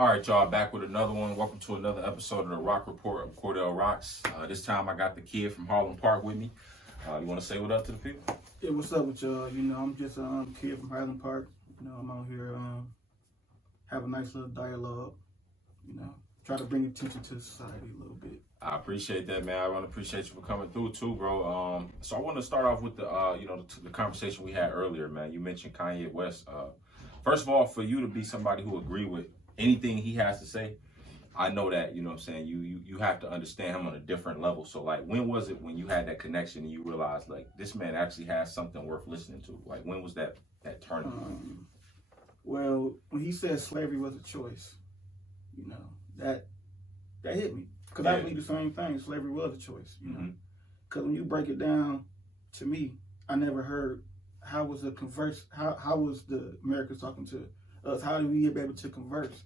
All right, y'all, back with another one. Welcome to another episode of the Rock Report of Cordell Rocks. This time I got the kid from Highland Park with me. You want to say what up to the people? Yeah, what's up with y'all? You know, I'm just a kid from Highland Park. You know, I'm out here have a nice little dialogue. You know, try to bring attention to society a little bit. I appreciate that, man. I want to appreciate you for coming through too, bro. So I want to start off with the conversation we had earlier, man. You mentioned Kanye West. First of all, for you to be somebody who agree with anything he has to say, I know that, you know what I'm saying, you have to understand him on a different level. So, like, when was it when you had that connection and you realized, like, this man actually has something worth listening to? Like, when was that turning point? Well, when he said slavery was a choice, you know, that hit me. Because I believe the same thing. Slavery was a choice, you know. Because when you break it down, to me, I never heard how was the Americans talking to us? How do we be able to converse?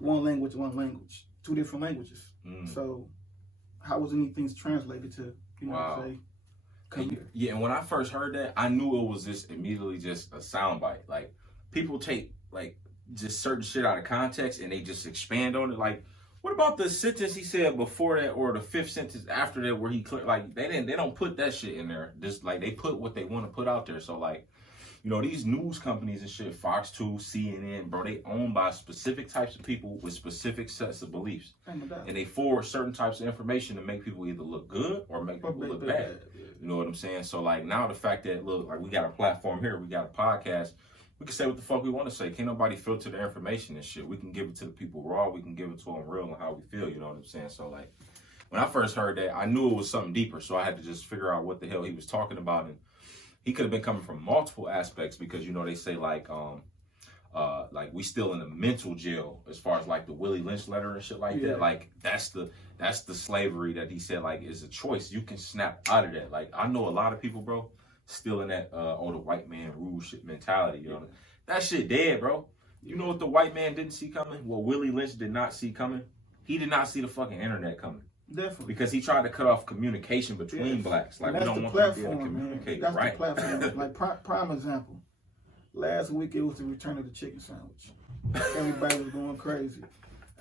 One language, two different languages. So how was anything translated to, you know what I'm saying? Yeah, and when I first heard that, I knew it was just immediately just a soundbite. Like, people take, like, just certain shit out of context and they just expand on it. Like, what about the sentence he said before that, or the fifth sentence after that, where he like they don't put that shit in there. Just like they put what they want to put out there. So, like, you know, these news companies and shit, Fox 2, CNN, bro, they owned by specific types of people with specific sets of beliefs. And they forward certain types of information to make people either look good or make people look bad. You know what I'm saying? So, like, now the fact that, look, like, we got a platform here, we got a podcast, we can say what the fuck we want to say. Can't nobody filter the information and shit. We can give it to the people raw. We can give it to them real and how we feel, you know what I'm saying? So, like, when I first heard that, I knew it was something deeper. So I had to just figure out what the hell he was talking about. And he could have been coming from multiple aspects because, you know, they say, like we still in a mental jail as far as, like, the Willie Lynch letter and shit like that. Like, that's the slavery that he said, like, is a choice. You can snap out of that. Like, I know a lot of people, bro, still in that the white man rule shit mentality, you know. That shit dead, bro. You know what the white man didn't see coming? What Willie Lynch did not see coming? He did not see the fucking internet coming. Definitely. Because he tried to cut off communication between blacks. Like, we don't want them to be able to communicate. That's the platform. Like, prime example. Last week, it was the return of the chicken sandwich. Everybody was going crazy.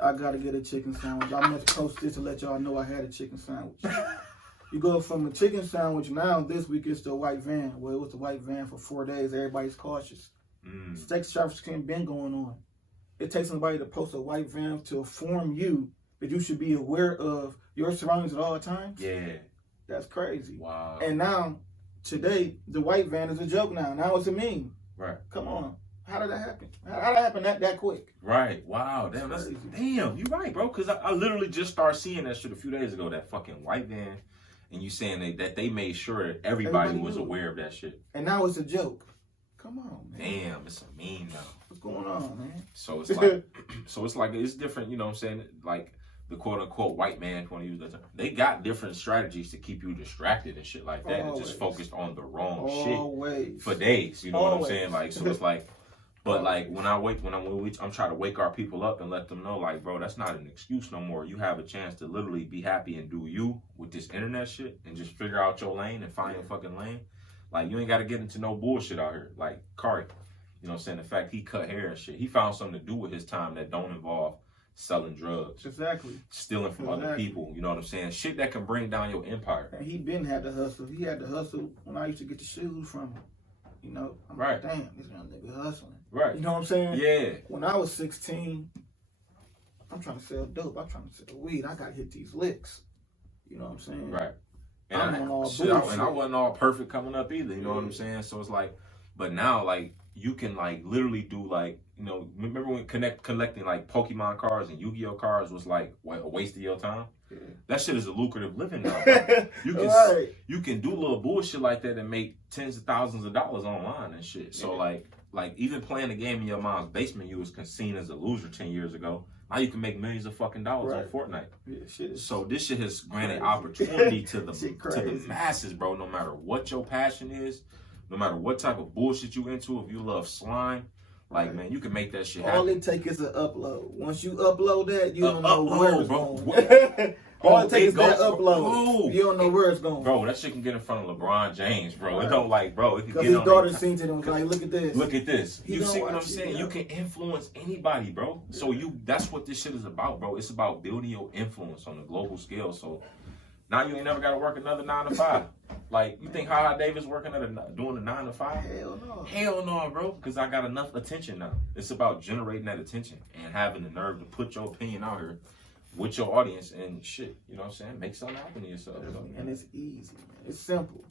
I got to get a chicken sandwich. I must post this to let y'all know I had a chicken sandwich. You go from a chicken sandwich now, this week it's the white van. Well, it was the white van for 4 days. Everybody's cautious. Sex trafficking been going on. It takes somebody to post a white van to inform you that you should be aware of your surroundings at all times. Yeah. That's crazy. Wow. And now, today, the white van is a joke now. Now it's a meme. Right. Come on. How did that happen? How did that happen that quick? Right. Wow. Damn, damn, you're right, bro. Because I literally just started seeing that shit a few days ago, that fucking white van. And you saying that they made sure that everybody was aware of that shit. And now it's a joke. Come on, man. Damn, it's a meme now. What's going on, man? So it's like, it's different, you know what I'm saying? Like, the quote unquote white man, when he use that term, they got different strategies to keep you distracted and shit like that. And just focused on the wrong shit for days. You know what I'm saying? Like, so it's like, but like when I'm trying to wake our people up and let them know, like, bro, that's not an excuse no more. You have a chance to literally be happy and do you with this internet shit and just figure out your lane and find your fucking lane. Like, you ain't got to get into no bullshit out here. Like Kari, you know what I'm saying? The fact he cut hair and shit, he found something to do with his time that don't involve selling drugs. Exactly. Stealing from other people. You know what I'm saying? Shit that can bring down your empire. And he been had to hustle. He had to hustle when I used to get the shoes from him. You know? I'm like, damn, this young nigga hustling. Right. You know what I'm saying? Yeah. When I was 16, I'm trying to sell dope. I'm trying to sell weed. I got to hit these licks. You know what I'm saying? Right. And I wasn't all perfect coming up either. You know what I'm saying? So it's like, but now, like, you can, like, literally do, like, you know, remember when collecting, like, Pokemon cards and Yu-Gi-Oh cards was, like, what, a waste of your time? Yeah. That shit is a lucrative living now, bro. You can do little bullshit like that and make tens of thousands of dollars online and shit. So, like even playing the game in your mom's basement, you was seen as a loser 10 years ago. Now you can make millions of fucking dollars on Fortnite. Yeah, so this shit has granted opportunity to the masses, bro. No matter what your passion is, no matter what type of bullshit you into, if you love slime, like, man, you can make that shit happen. All it takes is an upload. Once you upload that, you don't know where it's going. All it takes is goes, that upload. bro. You don't know where it's going. Bro, that shit can get in front of LeBron James, bro. It don't like, bro. It can Because get his on daughter their- seen it and was like, look at this. Look at this. He You don't see what I'm watch it, saying? yeah. You can influence anybody, bro. So that's what this shit is about, bro. It's about building your influence on a global scale. So now you ain't never got to work another 9 to 5. Like, you think Highland Davis working doing a 9 to 5? Hell no. Hell no, bro. Because I got enough attention now. It's about generating that attention and having the nerve to put your opinion out here with your audience and shit. You know what I'm saying? Make something happen to yourself. So, And it's easy, man. It's simple.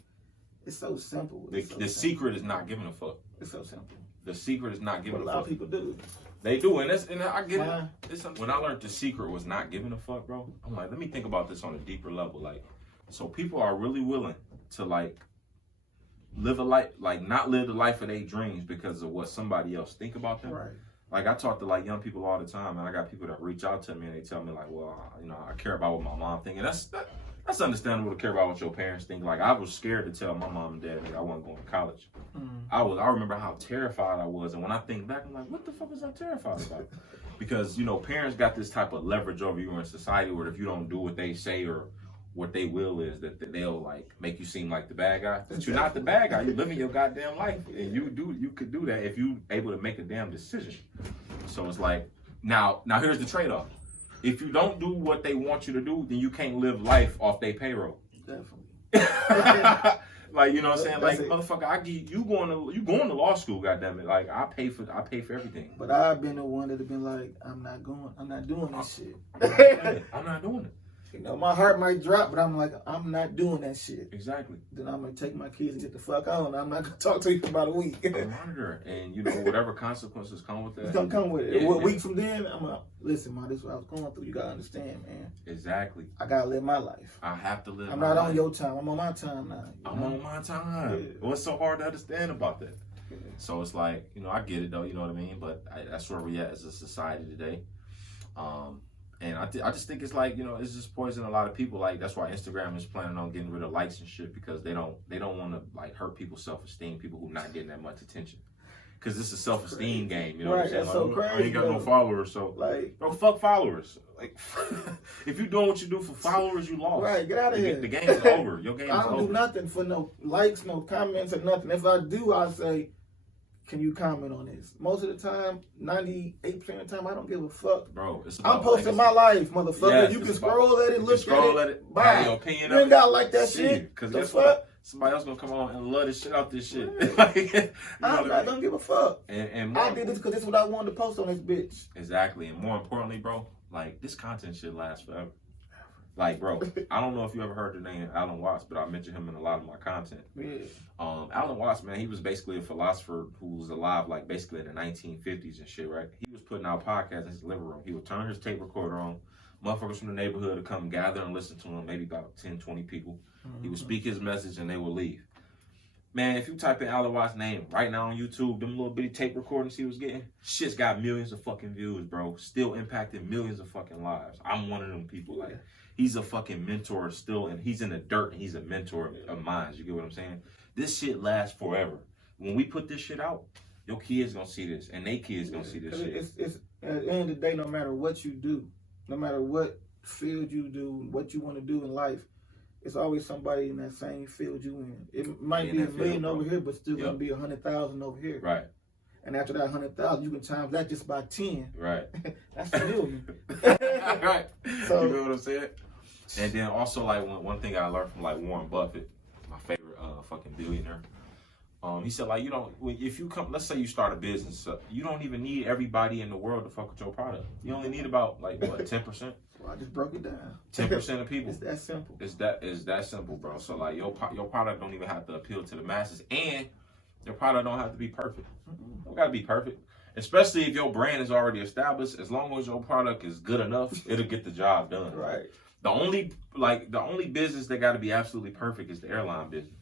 It's so simple. the secret is not giving a fuck. It's so simple. The secret is not But giving a a lot fuck. of people do. They do, and I get Why? it. When I learned the secret was not giving a fuck, bro, I'm like, let me think about this on a deeper level. Like, so people are really willing to like live a life, like not live the life of their dreams because of what somebody else think about them. Right. Like I talk to like young people all the time, and I got people that reach out to me and they tell me like, well, you know, I care about what my mom think, and that's understandable to care about what your parents think. Like I was scared to tell my mom and dad that I wasn't going to college. I remember how terrified I was, and when I think back, I'm like, what the fuck was I terrified about? Because, you know, parents got this type of leverage over you in society where if you don't do what they say or what they will is that they'll like make you seem like the bad guy. But you're not the bad guy. You're living your goddamn life, and you could do that if you able to make a damn decision. So it's like now here's the trade-off. If you don't do what they want you to do, then you can't live life off their payroll. Definitely. Like, you know what I'm saying? Like, That's it. motherfucker, I give you going to law school, goddamn it. Like I pay for everything. But I've been the one that have been like, I'm not doing this shit. I'm not doing it. You know, my heart might drop, but I'm like, I'm not doing that shit. Exactly. Then I'm gonna take my kids and get the fuck on. I'm not gonna talk to you for about a week. Monitor, and you know whatever consequences come with that. It's gonna come with it. Yeah, What week from then, I'm gonna listen, man. This is what I was going through. You gotta understand, man. Exactly. I gotta live my life. I have to live. I'm my not life. on your time. I'm on my time now. I'm on my time. Yeah. What's so hard to understand about that? Yeah. So it's like, you know, I get it though. You know what I mean? But that's where we at as a society today. And I just think it's like, you know, it's just poisoning a lot of people. Like that's why Instagram is planning on getting rid of likes and shit because they don't want to like hurt people's self-esteem. People who not getting that much attention. Because it's a self-esteem game. You know what I'm saying? That's so like, I crazy, ain't got no though. followers, so Like, bro, fuck followers. Like, if you doing what you do for followers, you lost. right, get out of here. The game is over. Your game is I don't over. do nothing for no likes, no comments, or nothing. If I do, I say, can you comment on this? Most of the time, 98% of the time, I don't give a fuck. Bro, it's about I'm posting legacy. my life, motherfucker. Yes, you can it's about- scroll at it, You look scroll at at it, it, bye. have your opinion You of ain't gotta like that See shit. it. Because The guess fuck? what? Somebody else gonna come on and love this shit out this shit. Like, you know I'm what not I mean? gonna give a fuck. And more, I did this because this is what I wanted to post on this bitch. exactly. And more importantly, bro, like this content should last forever. Like, bro, I don't know if you ever heard the name Alan Watts, but I mention him in a lot of my content. Yeah. Alan Watts, man, he was basically a philosopher who was alive, like basically in the 1950s and shit, right? He was putting out podcasts in his living room. He would turn his tape recorder on. Motherfuckers from the neighborhood would come gather and listen to him, maybe about 10, 20 people. He would speak his message and they would leave. Man, if you type in Alan Watts' name right now on YouTube, them little bitty tape recordings he was getting, shit's got millions of fucking views, bro. Still impacting millions of fucking lives. I'm one of them people. Like, he's a fucking mentor still, and he's in the dirt, and he's a mentor of mine. You get what I'm saying? This shit lasts forever. When we put this shit out, your kids gonna see this, and they kids gonna see this shit. It's at the end of the day, no matter what you do, no matter what field you do, what you want to do in life, it's always somebody in that same field you in. It might be a million over here, but still gonna be 100,000 over here. Right. And after that 100,000, you can times that just by 10. Right. That's a million. Right. So- you know what I'm saying? And then also, like, one thing I learned from, like, Warren Buffett, my favorite fucking billionaire, he said, like, you don't, if you come, let's say you start a business, you don't even need everybody in the world to fuck with your product. You only need about, like, what, 10%? Well, I just broke it down. 10% of people. It's that simple. It's that simple, bro. So, like, your product don't even have to appeal to the masses, and your product don't have to be perfect. Don't gotta be perfect. Especially if your brand is already established, as long as your product is good enough, it'll get the job done. Right. The only business that gotta be absolutely perfect is the airline business.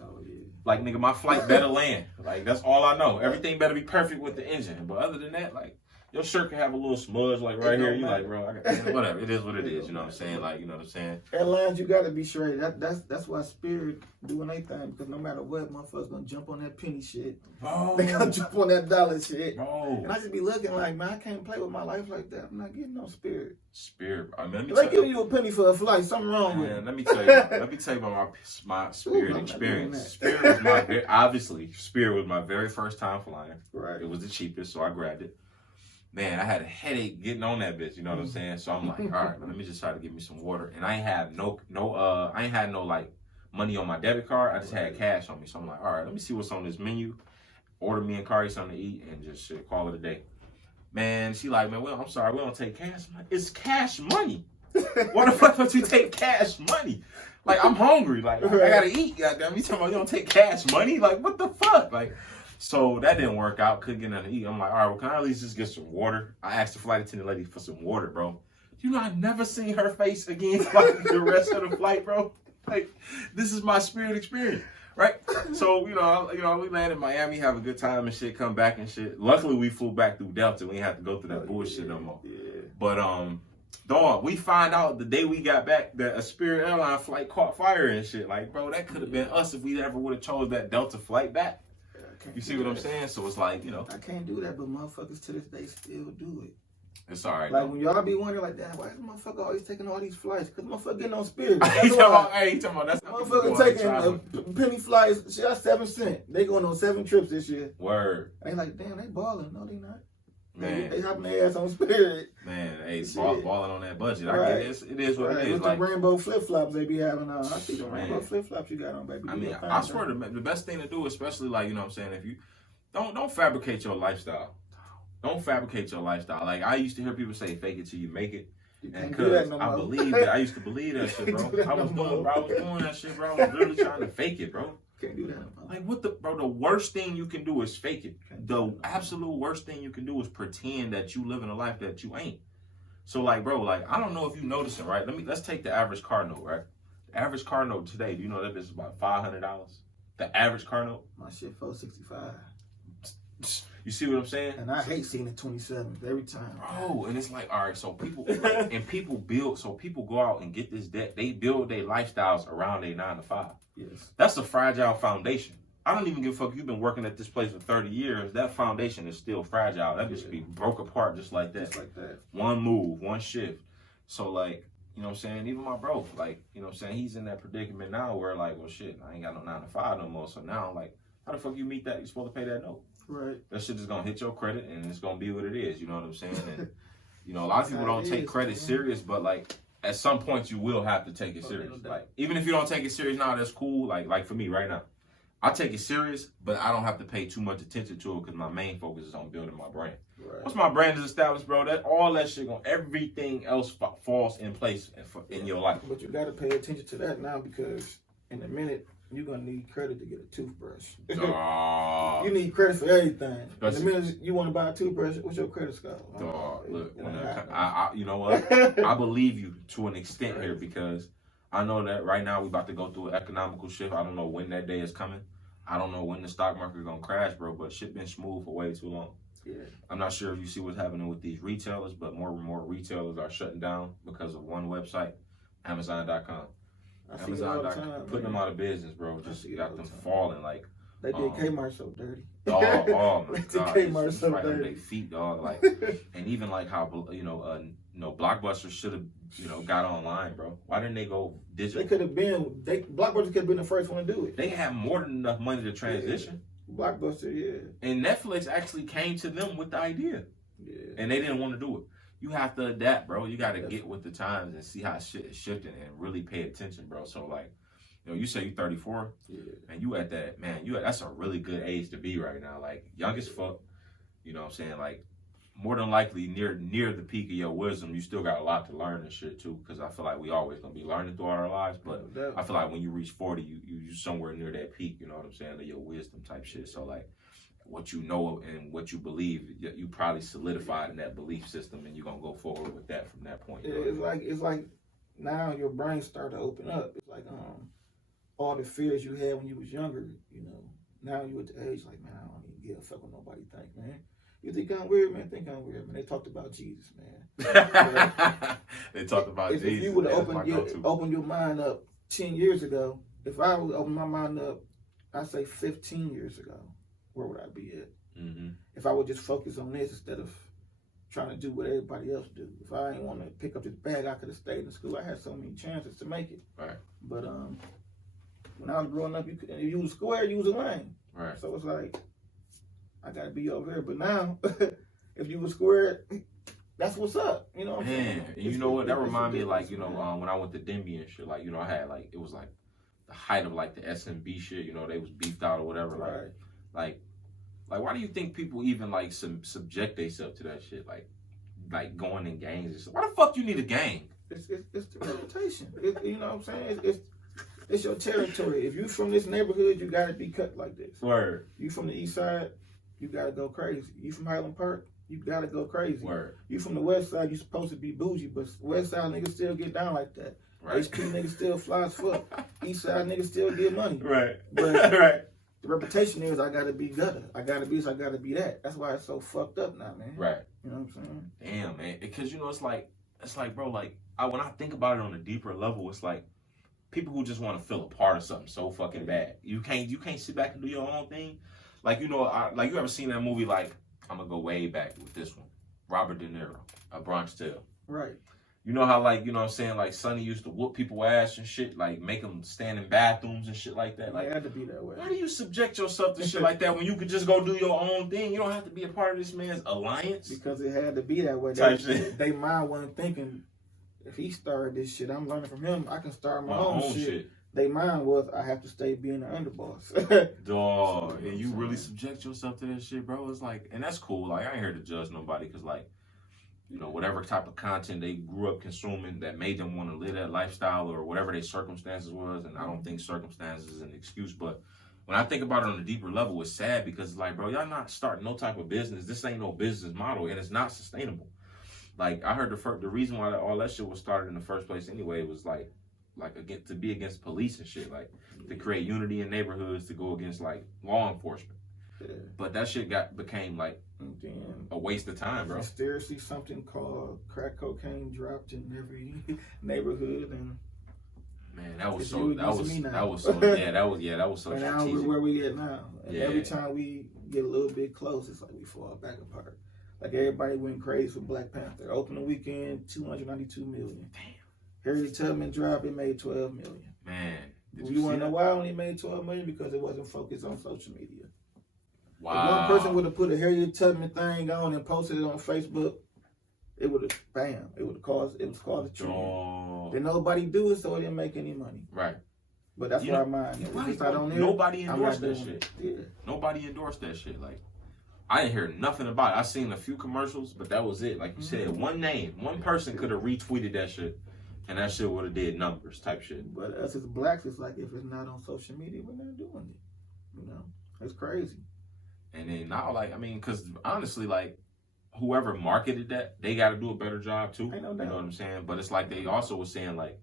Oh, yeah. Like, nigga, my flight better land. Like, that's all I know. Everything better be perfect with the engine. But other than that, like, your shirt can have a little smudge like right here. You like, bro, I got whatever. It is what it is. You know what I'm saying? Like, you know what I'm saying? At lines, you gotta be straight. That's why spirit doing anything, because no matter what, motherfuckers gonna jump on that penny shit. Bro. They gonna jump on that dollar shit. Bro. And I just be looking like, man, I can't play with my life like that. I'm not getting no spirit. Spirit. I mean, let me They give you a penny for a flight. Something wrong with it. Let me tell you. Let me tell you about my spirit experience. Spirit was obviously Spirit was my very first time flying. Right. It was the cheapest, so I grabbed it. Man, I had a headache getting on that bitch. You know what I'm saying? So I'm like, all right, let me just try to get me some water. And I ain't had no like money on my debit card. I just had cash on me. So I'm like, all right, let me see what's on this menu. Order me and Kari something to eat and just call it a day. Man, she like, man, well, I'm sorry, we don't take cash. I'm like, it's cash money. Why the fuck don't you take cash money? Like, I'm hungry. Like, I gotta eat. Goddamn, you talking about you don't take cash money? Like, what the fuck? Like, so that didn't work out. Couldn't get nothing to eat. I'm like, all right, well, can I at least just get some water? I asked the flight attendant lady for some water, bro. You know, I never seen her face again like the rest of the flight, bro. Like, this is my spirit experience. Right? So, we landed in Miami, have a good time and shit, come back and shit. Luckily, we flew back through Delta. We didn't have to go through that bullshit no more. Yeah. But, dog, we find out the day we got back that a Spirit Airline flight caught fire and shit. Like, bro, that could have been us if we ever would have chose that Delta flight back. You see what I'm saying? So it's like, you know. I can't do that, but motherfuckers to this day still do it. It's all right. Like, when y'all be wondering, like, damn, why is motherfucker always taking all these flights? Because motherfucker getting on Spirit. He talking about that's how motherfucker taking penny flights. Shit, that's 7 cents. They going on 7 trips this year. Word. They like, damn, they balling. No, they not. Man. They hopping their ass on Spirit. Man, hey, balling on that budget. Right. I get it. It is what it is. With like the rainbow flip-flops they be having on. I see the rainbow flip-flops you got on, baby. I mean, I swear the best thing to do, especially like, you know what I'm saying, if you don't fabricate your lifestyle. Don't fabricate your lifestyle. Like, I used to hear people say, fake it till you make it. And because I believe that, I used to believe that shit, bro. I was doing that shit, bro. I was really trying to fake it, bro. Can't do that no more. Like, the worst thing you can do is fake it. The absolute worst thing you can do is pretend that you living a life that you ain't. So, like, bro, like, I don't know if you noticing, right? Let's take the average car note, right? The average car note today, do you know that this is about $500? The average car note? My shit $465. You see what I'm saying? And I hate seeing the 27th every time. Bro, and it's like, all right, so people people go out and get this debt. They build their lifestyles around a 9 to 5. Yes. That's a fragile foundation. I don't even give a fuck if you've been working at this place for 30 years. That foundation is still fragile. That just be broke apart just like that. Just like that. One move, one shift. So, like, you know what I'm saying? Even my bro, like, you know what I'm saying? He's in that predicament now where, like, well, shit, I ain't got no 9 to 5 no more. So now, like, how the fuck you meet that? You're supposed to pay that note. Right. That shit is gonna hit your credit and it's gonna be what it is. You know what I'm saying? And, you know, a lot of people don't take credit serious, but, like, at some point you will have to take it serious. Like, even if you don't take it serious now, that's cool. Like for me right now, I take it serious, but I don't have to pay too much attention to it because my main focus is on building my brand. Right. Once my brand is established, bro, all that shit everything else falls in place in your life. But you gotta pay attention to that now because in a minute you're gonna need credit to get a toothbrush. You need credit for everything. In a minute you want to buy a toothbrush, what's your credit score? Look, you know what? I believe you to an extent here because I know that right now we about to go through an economical shift. I don't know when that day is coming. I don't know when the stock market is gonna crash, bro. But shit been smooth for way too long. Yeah. I'm not sure if you see what's happening with these retailers, but more and more retailers are shutting down because of one website, Amazon.com. Amazon.com putting them out of business, bro. Just got them falling like. They did Kmart so dirty. Oh my god! Kmart so right dirty. Their feet, dog. Like, and even like how Blockbuster should have got online, bro. Why didn't they go digital? They could have been. Blockbuster could have been the first one to do it. They had more than enough money to transition. Yeah. Blockbuster, yeah. And Netflix actually came to them with the idea. Yeah. And they didn't want to do it. You have to adapt, bro. You got to get with the times and see how shit is shifting and really pay attention, bro. So like. You know, you say you're 34, and you at that, man, that's a really good age to be right now. Like, young as fuck, you know what I'm saying? Like, more than likely, near the peak of your wisdom, you still got a lot to learn and shit, too, because I feel like we always going to be learning throughout our lives, but I feel like when you reach 40, you somewhere near that peak, you know what I'm saying, of your wisdom type shit. So, like, what you know and what you believe, you probably solidified in that belief system, and you're going to go forward with that from that point. It's like now your brain start to open up. It's like, all the fears you had when you was younger, you know, now you at the age like, man, I don't even give a fuck what nobody think, man. You think I'm weird, man? Think I'm weird, man. They talked about Jesus, man. They talked about Jesus. If you would have opened your mind up 10 years ago, if I would open my mind up, I'd say 15 years ago, where would I be at? Mm-hmm. If I would just focus on this instead of trying to do what everybody else do. If I didn't want to pick up this bag, I could have stayed in school. I had so many chances to make it. Right. But when I was growing up, if you was square, you was a lane. Right. So it's like, I got to be over here. But now, if you was square, that's what's up. You know what I'm saying? Man, you know what? That remind me, like, you know, when I went to Denby and shit, like, you know, I had, like, it was, like, the height of, like, the SMB shit. You know, they was beefed out or whatever. Right. Like, why do you think people even, like, subject themselves to that shit? Like going in gangs and stuff. Why the fuck you need a gang? It's the reputation. You know what I'm saying? It's your territory. If you from this neighborhood, you got to be cut like this. Word. You from the east side, you got to go crazy. You from Highland Park, you got to go crazy. Word. You from the west side, you supposed to be bougie, but west side niggas still get down like that. Right. HP niggas still fly as fuck. East side niggas still get money. Right. But right. the reputation is I gotta be gutter. I gotta be this, I gotta be that. That's why it's so fucked up now, man. Right. You know what I'm saying? Damn, man. Because, you know, it's like, bro, like, when I think about it on a deeper level, it's like people who just want to feel a part of something so fucking bad. You can't sit back and do your own thing. Like, you know, like, you ever seen that movie, like, I'm gonna go way back with this one. Robert De Niro, A Bronx Tale. Right. You know how, like, you know what I'm saying, like, Sonny used to whoop people ass and shit, like, make them stand in bathrooms and shit like that. Like, it had to be that way. Why do you subject yourself to shit like that when you could just go do your own thing? You don't have to be a part of this man's alliance. Because it had to be that way. They mind wasn't thinking, if he started this shit, I'm learning from him, I can start my own shit. They mind was, I have to stay being the underboss. Dog, and you really subject yourself to that shit, bro. It's like, and that's cool. Like, I ain't here to judge nobody because, like, you know, whatever type of content they grew up consuming that made them want to live that lifestyle or whatever their circumstances was. And I don't think circumstances is an excuse. But when I think about it on a deeper level, it's sad because it's like, bro, y'all not starting no type of business. This ain't no business model and it's not sustainable. Like, I heard the reason why all that shit was started in the first place anyway was like again, to be against police and shit, like to create unity in neighborhoods, to go against like law enforcement. Yeah. But that shit became like a waste of time, bro. Mysteriously, something called crack cocaine dropped in every neighborhood, and man, that was so cheesy. And now we're where we at now. And every time we get a little bit close, it's like we fall back apart. Like everybody went crazy for Black Panther. Opening weekend, $292 million. Damn. Harriet Tubman dropped, it made $12 million. Man, you want to know why I only made $12 million? Because it wasn't focused on social media. Wow. If one person would have put a Harriet Tubman thing on and posted it on Facebook, it would have, bam, it was caused a trend. Then nobody do it, so it didn't make any money. Right. But that's why mine. Nobody endorsed that shit. Yeah. Nobody endorsed that shit. Like, I didn't hear nothing about it. I seen a few commercials, but that was it. Like you said, one person could have retweeted that shit, and that shit would have did numbers type shit. But us as blacks, it's like if it's not on social media, we're not doing it. You know, it's crazy. And then now, like, I mean, because honestly, like, whoever marketed that, they got to do a better job too. You know what I'm saying? But it's like they also was saying like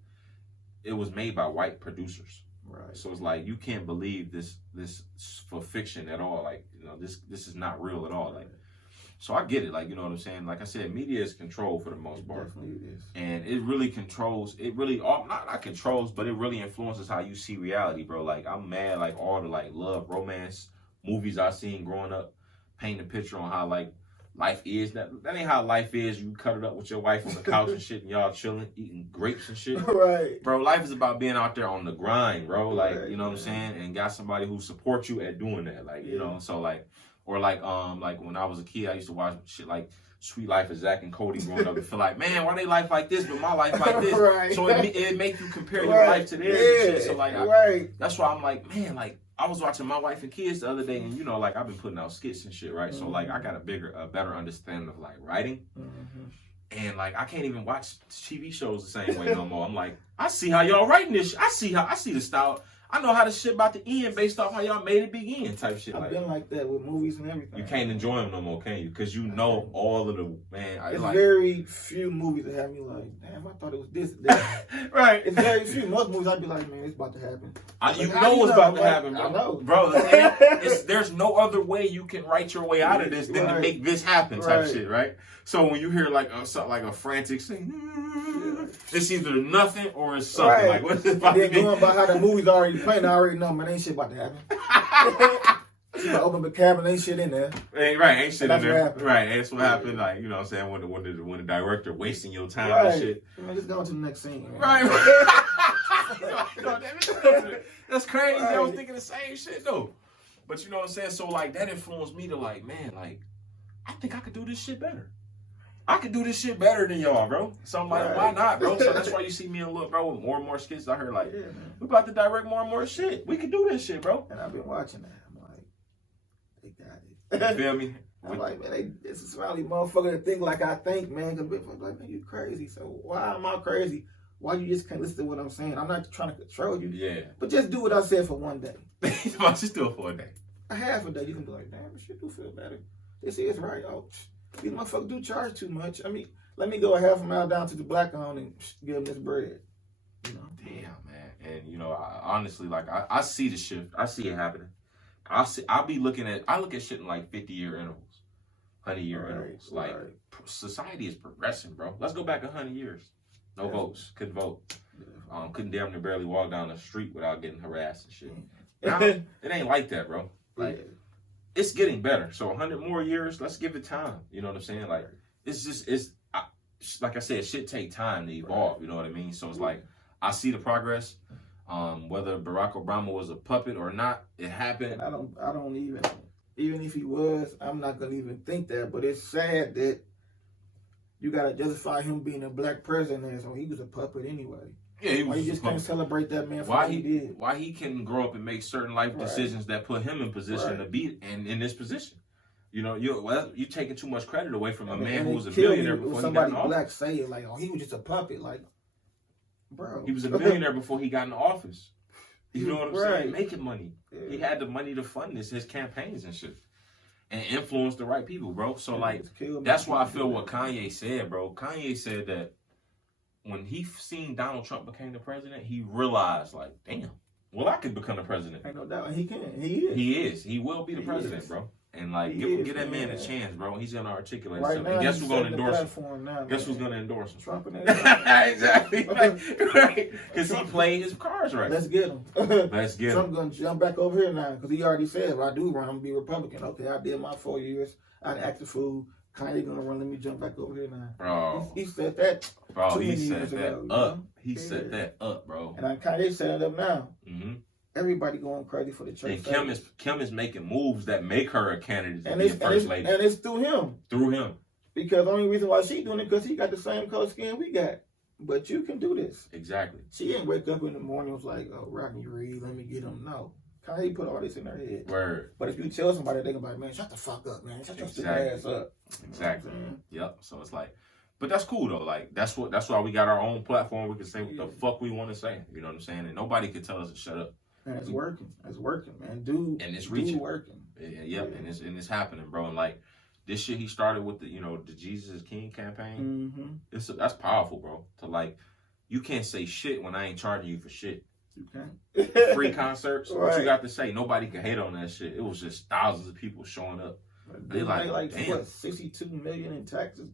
it was made by white producers. Right. So it's like you can't believe this for fiction at all. Like, you know, this is not real at all. Like, so I get it. Like, you know what I'm saying? Like I said, media is controlled for the most part. Definitely it is. And it really controls. It really not controls, but it really influences how you see reality, bro. Like, I'm mad. Like all the like love, romance movies I seen growing up paint a picture on how like life is. That ain't how life is. You cut it up with your wife on the couch and shit, and y'all chilling, eating grapes and shit. Right. Bro, life is about being out there on the grind, bro. Like, right, you know what I'm saying? And got somebody who supports you at doing that. Like, you know, so like, or like when I was a kid, I used to watch shit like Sweet Life of Zach and Cody growing up and feel like, man, why they life like this, but my life like this? Right. So it make you compare your life to theirs and shit. So like, that's why I'm like, man, like, I was watching My Wife and Kids the other day, and you know, like I've been putting out skits and shit, right? So like I got a better understanding of like writing, and like I can't even watch TV shows the same way no more. I'm like, I see how y'all writing this. I see the style. I know how the shit about to end based off how y'all made it begin type shit. I've been like that with movies and everything. You can't enjoy them no more, can you? Because you know all of the, It's very few movies that have me like, damn, I thought it was this. Right. It's very few. Most movies I'd be like, man, it's about to happen. You know what's about to happen, bro. I know. Bro, there's no other way you can write your way out of this than to make this happen type shit, right? So when you hear like something like a frantic sing, it's either nothing or it's something. Like, what's it about to be? Going by how the movie's already playing, I already know, man, ain't shit about to happen. You gotta open the cabinet, ain't shit in there. Ain't shit in there. Right, that's what happened. Like, you know what I'm saying, when the director wasting your time and shit. Man, just go to the next scene, man. Right. That's crazy. I was thinking the same shit though. But you know what I'm saying? So like that influenced me to like, man, like, I think I could do this shit better. I could do this shit better than y'all, bro. So I'm like, why not, bro? So that's why you see me and Lil Bro with more and more skits. I heard like, we about to direct more and more shit. We can do this shit, bro. And I've been watching that. I'm like, they got it. You feel me? I'm like, man, this is probably motherfucker that think like I think, man. Because I'm like, man, you crazy. So why am I crazy? Why you just can't listen to what I'm saying? I'm not trying to control you. Yeah. But just do what I said for one day. Just do it for a day. A half a day, you can be like, damn, this shit do feel better. This is right. Oh, these motherfuckers do charge too much. I mean, let me go a half a mile down to the black owned and give them this bread. You know? Damn, man. And you know, honestly, like I see the shift. I see it happening. I look at shit in like 50-year intervals, 100-year intervals. Like society is progressing, bro. Let's go back 100 years. No votes. Couldn't vote. Couldn't damn near barely walk down the street without getting harassed and shit. Now, it ain't like that, bro. Like, it's getting better. So 100 more years, let's give it time. You know what I'm saying? Like, like I said, shit take time to evolve. You know what I mean? So it's like, I see the progress. Whether Barack Obama was a puppet or not, it happened. I don't even if he was, I'm not gonna even think that. But it's sad that you gotta justify him being a black president, so he was a puppet anyway. Yeah, he was. Why you just can't celebrate that man for why what he did? Why he can grow up and make certain life decisions that put him in position to be in this position. You know, you're taking too much credit away from a man who was a billionaire before he got in office. Black say it like, oh, he was just a puppet, like, bro. He was a billionaire before he got in office. You know what I'm saying? Making money. Yeah. He had the money to fund his campaigns and shit. And influence the right people, bro. So, like, that's why I feel what Kanye said, bro. Kanye said that when he seen Donald Trump became the president, he realized, like, damn, well, I could become the president. Ain't no doubt. He can. He is. He is. He will be the president, bro. And, like, give that man a chance, bro. He's going to articulate himself. And guess who's going to endorse him? Guess who's going to endorse him? Trump and exactly. Right. Because he played his cards right. Let's get him. Let's get him. Trump going to jump back over here now because he already said, if I do run, I'm going to be Republican. Okay, I did my 4 years. I acted fool. Kanye gonna run. Let me jump back over here now. Bro, he said that. Bro, he set that up. He set that up, bro. And Kanye set it up now. Mm-hmm. Everybody going crazy for the church. And Kim is making moves that make her a candidate to be first lady. And it's through him. Through him. Because the only reason why she doing it because he got the same color skin we got. But you can do this. Exactly. She didn't wake up in the morning and was like, oh, Rodney Reed, let me get him. No. Kanye put all this in her head. Word. But if you tell somebody, they can be like, man, shut the fuck up, man. Shut your stupid ass up. Exactly. Yep. So it's like, but that's cool though. Like that's why we got our own platform. We can say what the fuck we want to say. You know what I'm saying? And nobody can tell us to shut up. And it's working. It's working, man. Dude, and it's reaching. Working. Yep. And it's happening, bro. And like this shit he started with the Jesus is King campaign. Mm-hmm. That's powerful, bro. To like, you can't say shit when I ain't charging you for shit. You can. Free concerts. What you got to say? Nobody can hate on that shit. It was just thousands of people showing up. They like what, 62 million in taxes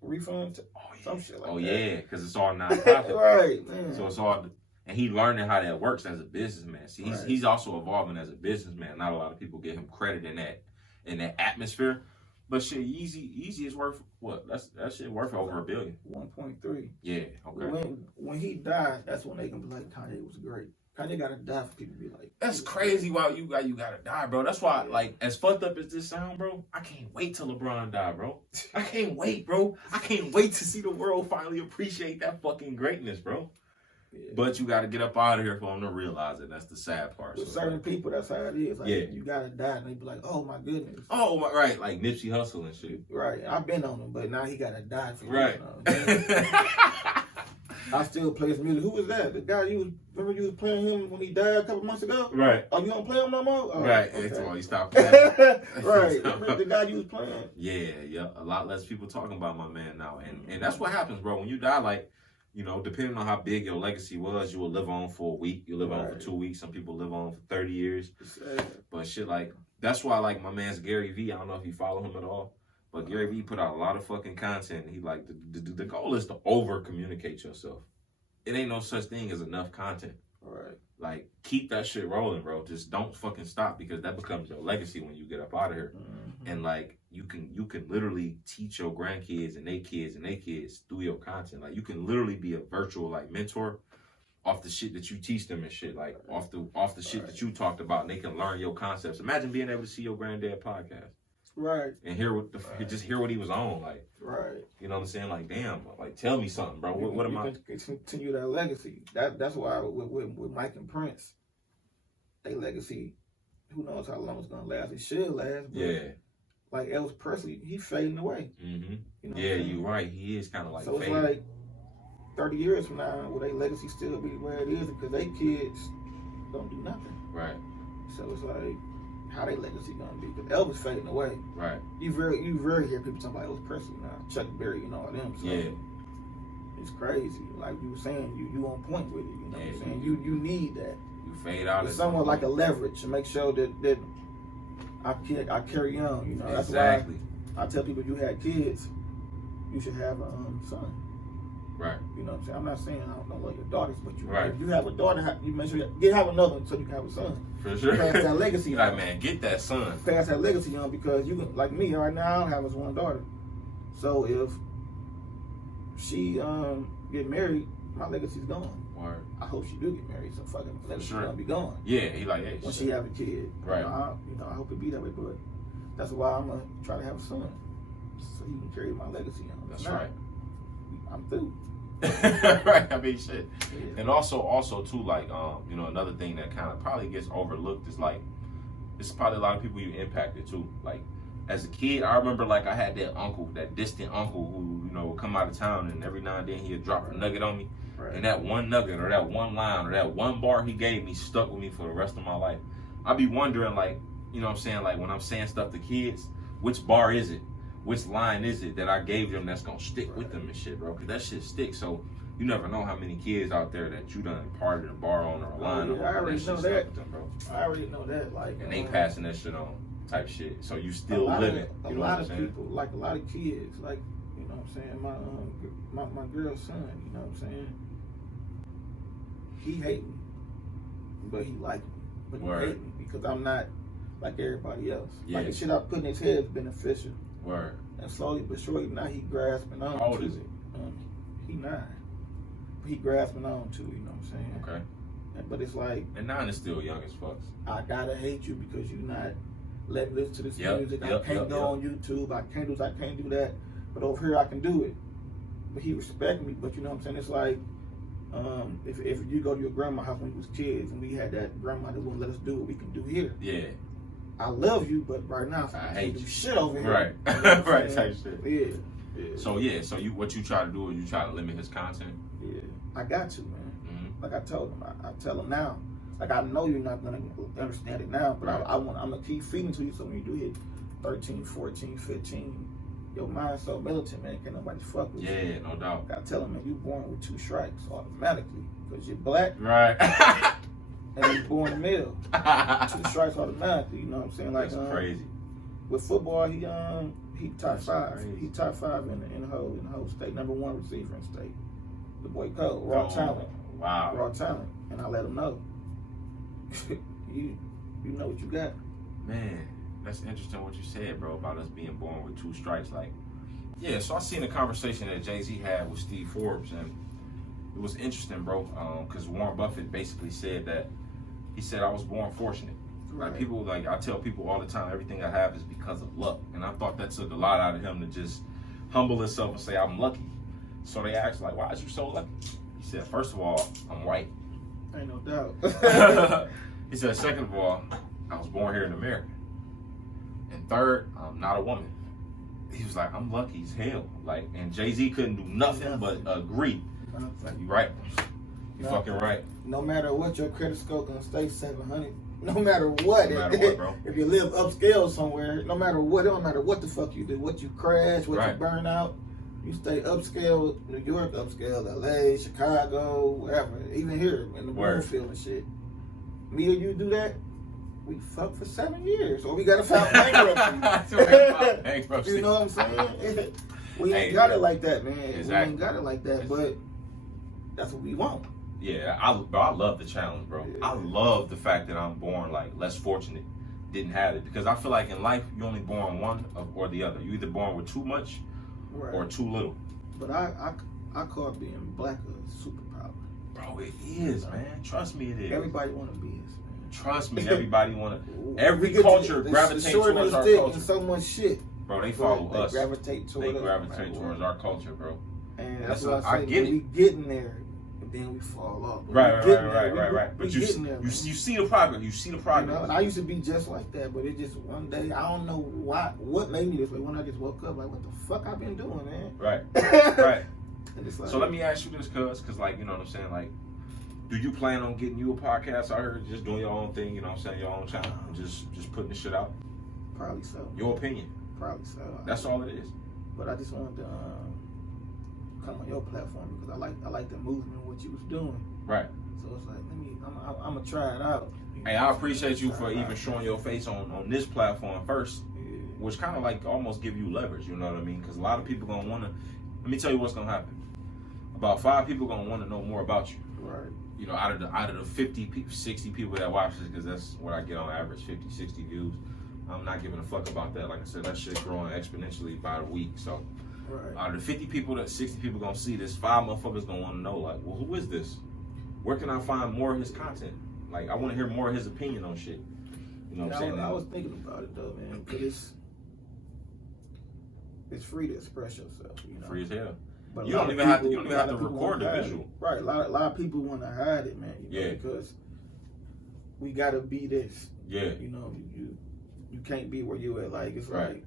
refund? Some shit like that. Oh yeah, because it's all nonprofit. Right, man. So it's all, and he learning how that works as a businessman. See, he's also evolving as a businessman. Not a lot of people give him credit in that atmosphere. But shit, Easy is worth what? That shit worth over $1 billion. 1.3. Yeah. Okay. When he died, that's when they can be like, Kanye was great. Kanye gotta die for people to be like. That's crazy. Why you gotta die, bro? That's why, like, as fucked up as this sound, bro, I can't wait till LeBron die, bro. I can't wait, bro. I can't wait to see the world finally appreciate that fucking greatness, bro. Yeah. But you got to get up out of here for them to realize it. That's the sad part. With certain people, that's how it is. Like, you got to die. And they be like, oh, my goodness. Oh, my, right. Like Nipsey Hussle and shit. Right. I've been on him, but now he got to die for right. I still play his music. Who was that? The guy remember you was playing him when he died a couple months ago? Right. Oh, you don't play him no more? Oh, Right. Okay. That's why he stopped playing. Right. The guy you was playing. Yeah. A lot less people talking about my man now. And that's what happens, bro. When you die, like, you know, depending on how big your legacy was, you will live on for a week. You'll live on for 2 weeks. Some people live on for 30 years. But shit, like, that's why, like, my man's Gary V. I don't know if you follow him at all. But Gary V put out a lot of fucking content. He like, the goal is to over-communicate yourself. It ain't no such thing as enough content. Right. Like, keep that shit rolling, bro. Just don't fucking stop, because that becomes your legacy when you get up out of here. Mm-hmm. And like, you can literally teach your grandkids and their kids and their kids through your content. Like, you can literally be a virtual like mentor off the shit that you teach them and shit. Like off the shit that you talked about, and they can learn your concepts. Imagine being able to see your granddad podcast. Right. And hear what he was on, like, right. You know what I'm saying? Like, damn, like, tell me something, bro. What am I? Continue that legacy. That's why with Mike and Prince, their legacy, who knows how long it's gonna last? It should last. But yeah. Like Elvis Presley, he's fading away. Mm-hmm. You know yeah, you're right. He is kind of like. So fading. It's like 30 years from now, will their legacy still be where it is? Because they kids don't do nothing. Right. So it's like, how their legacy gonna be? Because Elvis fading away. Right. You rarely hear people talking about Elvis Presley now, Chuck Berry, and all them. So yeah. It's crazy. Like you were saying, you on point with it. You know what I'm saying? You need that. You fade out. It's somewhat like a leverage to make sure that I carry on. You know. Exactly. That's why I tell people, you had kids, you should have a son. Right. You know what I'm saying? I'm not saying I don't love your daughters, but right. If you have a daughter, you make sure you have another one so you can have a son. For sure. Pass that legacy on. Like, man, get that son. Pass that legacy on, because you can, like me right now, I don't have just one daughter. So if she get married, my legacy's gone. Word. I hope she do get married, so fucking legacy's gonna be gone. Yeah, he like, hey, when she have a kid. Right. You know, I hope it be that way, but that's why I'm gonna try to have a son, so he can carry my legacy on. That's right. I'm through. Right, I mean, shit. Yeah. And also too, like, you know, another thing that kind of probably gets overlooked is like, it's probably a lot of people you impacted too. Like, as a kid, I remember like I had that uncle, that distant uncle who, you know, would come out of town, and every now and then he'd drop a nugget on me. Right. And that one nugget or that one line or that one bar he gave me stuck with me for the rest of my life. I'd be wondering, like, you know what I'm saying, like when I'm saying stuff to kids, which bar is it? Which line is it that I gave them that's gonna stick with them and shit, bro? Because that shit sticks. So you never know how many kids out there that you done imparted a bar on or a line on. I already know that. Them, bro. I already know that. Like, and they passing that shit on type shit. So you still living. A lot of people, like a lot of kids, like, you know what I'm saying, my girl's son, you know what I'm saying? He hate me, but he like me. But he hate me because I'm not like everybody else. Yeah. Like the shit I put in his head is beneficial. Word. And slowly but surely now he grasping on. How old is he? He 9. But he grasping on too, you know what I'm saying? Okay. But it's like, and 9 is still young as fuck. I gotta hate you because you're not letting me listen to this music. I can't go on YouTube. I can't do this. I can't do that. But over here I can do it. But he respect me. But you know what I'm saying? It's like, if you go to your grandma's house when we was kids and we had that grandma that wouldn't let us do what we can do here. Yeah. I love you, but right now I hate you. Shit over here. Right. You know right. Type shit. Yeah. So what you try to do is you try to limit his content. Yeah. I got to, man. Mm-hmm. Like I told him, I tell him now. Like I know you're not gonna understand it now, but right. I'm gonna keep feeding to you. So when you do hit 13, 14, 15, your mind's so militant, man. Can't nobody fuck with you. Yeah, no doubt. I tell him, man, you born with 2 strikes automatically because you're black. Right. And you're born male. 2 strikes automatically. You know what I'm saying? Like, that's crazy. With football, he top 5. He top 5 in the whole state. Number 1 receiver in state. The boy Cole, raw talent. Wow. Raw talent. And I let him know. you know what you got. Man, that's interesting what you said, bro, about us being born with 2 strikes. Like, yeah, so I seen a conversation that Jay-Z had with Steve Forbes, and it was interesting, bro, because Warren Buffett basically said that, he said, I was born fortunate. Right. Like, people, like, I tell people all the time, everything I have is because of luck. And I thought that took a lot out of him to just humble himself and say, I'm lucky. So they asked, like, why is you so lucky? He said, first of all, I'm white. Ain't no doubt. He said, second of all, I was born here in America. And third, I'm not a woman. He was like, I'm lucky as hell. Like, and Jay-Z couldn't do nothing but agree. You right. You fucking right. No matter what, your credit score gonna stay 700. No matter what, No matter what, bro. If you live upscale somewhere, no matter what, it don't matter what the fuck you do, what you crash, what you burn out, you stay upscale, New York upscale, LA, Chicago, wherever, even here in the Bloomfield and shit. Me or you do that, we fuck for 7 years, or we gotta file bankruptcy. You know what I'm saying? We ain't got it like that, man. Exactly. We ain't got it like that, but that's what we want. Yeah, I love the challenge, bro. Yeah. I love the fact that I'm born like less fortunate, didn't have it, because I feel like in life you only born one or the other. You either born with too much or too little. But I call being black a superpower. Bro, it is, man. Trust me, it is. Everybody want to be us, man. Trust me, everybody want to. Every culture gravitates towards our culture. So much shit. Bro, they follow us. They gravitate towards our culture, bro. And that's what I get it. We getting there. Then we fall off. Right. But you see the progress. You see the progress. You know, and I used to be just like that, but it just one day, I don't know what made me this way. When I just woke up, like, what the fuck I've been doing, man? Right. Like, so let me ask you this, cuz like, you know what I'm saying, like, do you plan on getting you a podcast? I heard just doing your own thing, you know what I'm saying, your own channel, just putting the shit out. Probably so. Your opinion. Probably so. That's all it is. But I just wanted to come on your platform because I like the movement, what you was doing. Right. So it's like, I'm gonna try it out. Hey, I appreciate you for even showing your face on this platform first, which kind of like almost give you leverage. You know what I mean? Because a lot of people gonna wanna. Let me tell you what's gonna happen. About 5 people gonna want to know more about you. Right. You know, out of the 50, 60 people that watch this, because that's what I get on average, 50, 60 views. I'm not giving a fuck about that. Like I said, that shit's growing exponentially by the week. So. Right. Out of the 50 people that 60 people gonna see this, 5 motherfuckers gonna want to know, like, well, who is this? Where can I find more of his content? Like, I want to hear more of his opinion on shit. You know what I'm saying? I was thinking about it though, man, because it's free to express yourself. You know? Free as hell. But you don't even have to record the visual. Right. A lot of people want to hide it, man. You know, because we gotta be this. Yeah. You know, you can't be where you at. Like it's like.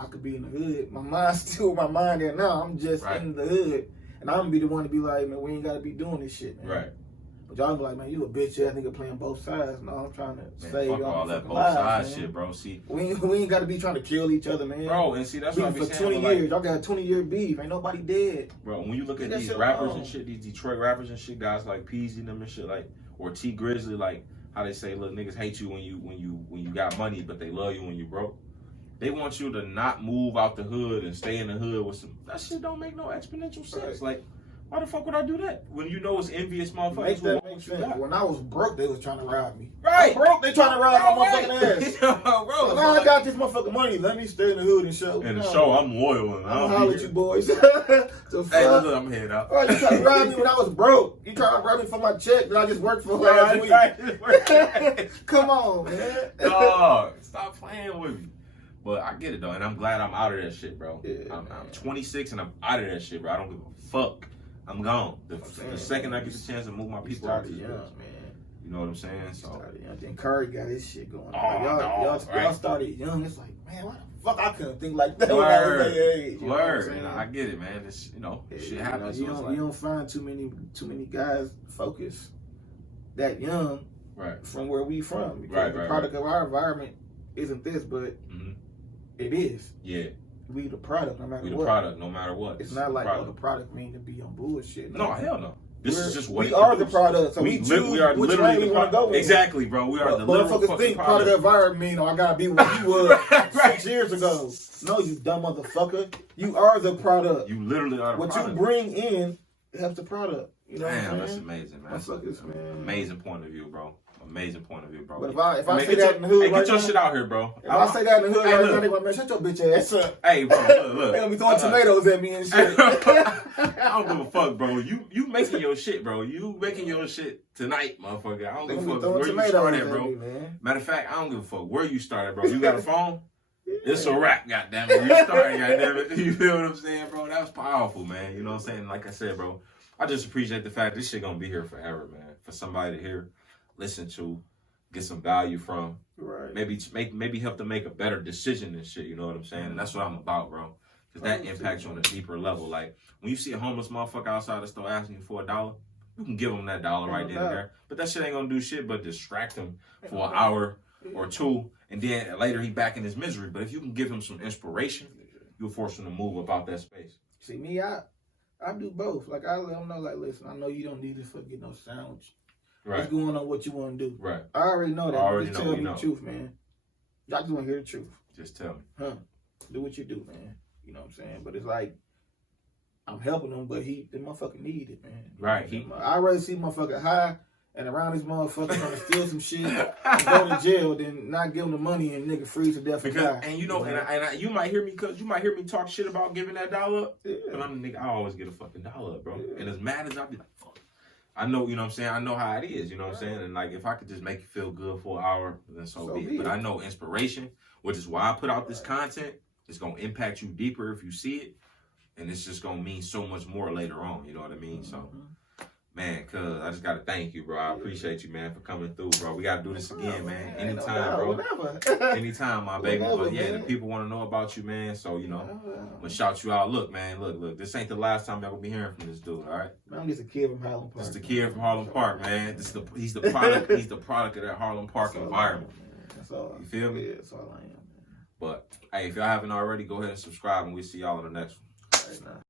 I could be in the hood. My mind's still my mind there now. I'm just in the hood. And I'm going to be the one to be like, man, we ain't got to be doing this shit, man. Right. But y'all be like, man, you a bitch ass nigga playing both sides. No, I'm trying to save fuck y'all. all that both sides shit, bro. See, we ain't got to be trying to kill each other, man. Bro, and see, that's what I be saying. For 20 years. Y'all got a 20-year beef. Ain't nobody dead. Bro, when you look at these rappers and shit, these Detroit rappers and shit, guys like Peasy and them and shit, like, or T Grizzly, like, how they say, look, niggas hate you when you got money, but they love you when you broke. They want you to not move out the hood and stay in the hood with some. That shit don't make no exponential sense. Like, why the fuck would I do that? When you know it's envious motherfuckers who want you got. When I was broke, they was trying to rob me. Right. I'm broke, they trying to rob my motherfucking ass. Bro, now I got this motherfucking money. Let me stay in the hood and show. And show I'm loyal. And I'm holler at you boys. Hey, look, I'm heading out. Oh, you trying to rob me when I was broke. You trying to rob me for my check that I just worked for last week. Right. Come on, man. Dog, stop playing with me. But I get it though, and I'm glad I'm out of that shit, bro. Yeah, I'm 26 and I'm out of that shit, bro. I don't give a fuck. I'm gone. The second I get the chance to move my people out of this, man. You know what I'm saying? So then Curry got his shit going. Oh, y'all started young. It's like, man, what the fuck? I couldn't think like that. Word. I get it, man. It's shit happens. You don't find too many guys focused that young, right? From where we from, because the product of our environment isn't this, but it is. Yeah. We the product, no matter what. We the product, no matter what. It's not like the product mean to be on bullshit. No, hell no. This is just what we are the product. So we are which way we want to go with. Exactly, bro. We are the literal motherfuckers think product environment mean, I gotta be where you were 6 years ago. No, you dumb motherfucker. You are the product. You literally are the product. What you bring in helps the product. You know what I'm saying? That's amazing, man. Motherfuckers, man. Amazing point of view, bro. Amazing point of view, bro. But if I say that in the hood, get your shit out here, bro. If I say that in the hood, right now, they gonna shut your bitch ass up. Hey, bro, look. They gonna be throwing tomatoes at me and shit. I don't give a fuck, bro. You making your shit, bro. You making your shit tonight, motherfucker. I don't give a fuck where you started, bro. Matter of fact, I don't give a fuck where you started, bro. You got a phone? It's a rap, goddammit. You started, goddammit. You feel what I'm saying, bro? That was powerful, man. You know what I'm saying? Like I said, bro, I just appreciate the fact this shit gonna be here forever, man. For somebody to hear, listen to, get some value from, right? Maybe help them make a better decision and shit. You know what I'm saying? And that's what I'm about, bro. because that impacts you on a deeper level. Like when you see a homeless motherfucker outside the store asking you for $1, you can give him that $1 right then and there. But that shit ain't gonna do shit but distract him for an hour or two, and then later he back in his misery. But if you can give him some inspiration, you'll force him to move about that space. See me, I do both. Like I let them know, like, listen, I know you don't need to get no sandwich. Right. What's going on? What you want to do? Right. I already know that. Already just know, tell me know. the truth, man. I just want to hear the truth. Just tell me. Huh? Do what you do, man. You know what I'm saying? But it's like I'm helping him, but the motherfucker need it, man. Right. I rather see motherfucker high and around this motherfucker trying to steal some shit and go to jail than not give him the money and nigga freeze to death. Because and you know, and you might hear me talk shit about giving that $1 up, but I'm the nigga. I always get a fucking $1 up, bro. Yeah. And as mad as I be like, fuck, I know, you know what I'm saying. I know how it is, you know what I'm saying. And like, if I could just make you feel good for an hour, then so be it. But I know inspiration, which is why I put out this content. It's gonna impact you deeper if you see it, and it's just gonna mean so much more later on. You know what I mean? So. Man, cuz I just gotta thank you, bro. I appreciate you, man, for coming through, bro. We gotta do this again, man. Anytime, bro. Anytime, my baby. But yeah, the people want to know about you, man. So, you know, I'm gonna shout you out. Look, man, look. This ain't the last time y'all gonna be hearing from this dude, all right? I'm just a kid from Highland Park. Just a kid from Harlem Park, man. He's the product. He's the product of that Harlem Park environment. That's all. You feel me? Yeah, that's all I am, man. But hey, if y'all haven't already, go ahead and subscribe, and we'll see y'all in the next one. All right, now.